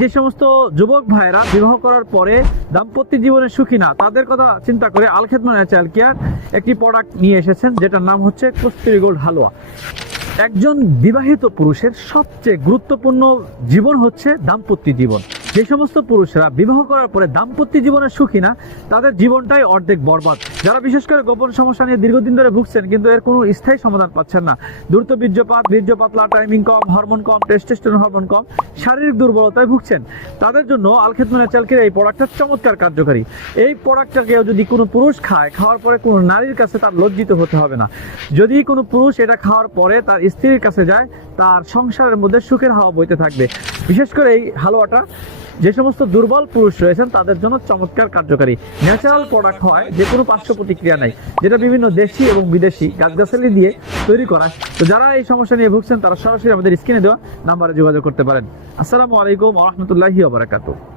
যে সমস্ত যুবক ভাইরা বিবাহ করার পরে দাম্পত্য জীবনে সুখী না, তাদের কথা চিন্তা করে আল খেদমত ন্যাচারাল কেয়ার একটি প্রোডাক্ট নিয়ে এসেছেন, যেটার নাম হচ্ছে কস্তুরি গোল্ড হালুয়া। একজন বিবাহিত পুরুষের সবচেয়ে গুরুত্বপূর্ণ জীবন হচ্ছে দাম্পত্য জীবন। যে সমস্ত পুরুষরা বিবাহ করার পরে দাম্পত্য জীবনে সুখী না, তাদের জীবনটাই অর্ধেক বরবাদ। যারা বিশেষ করে গোপন সমস্যা নিয়ে দীর্ঘদিন ধরে ভুগছেন কিন্তু এর কোনো স্থায়ী সমাধান পাচ্ছেন না, দ্রুত বীর্যপাত, বীর্য পাতলা, টাইমিং কম, হরমোন কম, টেস্টোস্টেরন হরমোন কম, শারীরিক দুর্বলতায় ভুগছেন, তাদের জন্য আল খেদমত ন্যাচারাল কেয়ার এই প্রোডাক্টটা চমৎকার কার্যকারী। এই প্রোডাক্টটাকে যদি কোনো পুরুষ খায়, খাওয়ার পরে কোনো নারীর কাছে তার লজ্জিত হতে হবে না। যদি কোনো পুরুষ এটা খাওয়ার পরে তার স্ত্রীর কাছে যায়, তার সংসারের মধ্যে সুখের হাওয়া বইতে থাকবে। বিশেষ করে এই হালুয়াটা যে সমস্ত দুর্বল পুরুষ রয়েছেন তাদের জন্য চমৎকার কার্যকারী। ন্যাচারাল প্রোডাক্ট হয়, যে কোনো পার্শ্ব প্রতিক্রিয়া নাই, যেটা বিভিন্ন দেশি এবং বিদেশি গাছগাছালি দিয়ে তৈরি করা। তো যারা এই সমস্যা নিয়ে ভুগছেন তারা সরাসরি আমাদের স্ক্রিনে দেওয়া নাম্বারে যোগাযোগ করতে পারেন। আসসালামু আলাইকুম ওয়া রাহমাতুল্লাহি ওয়া বারাকাতুহু।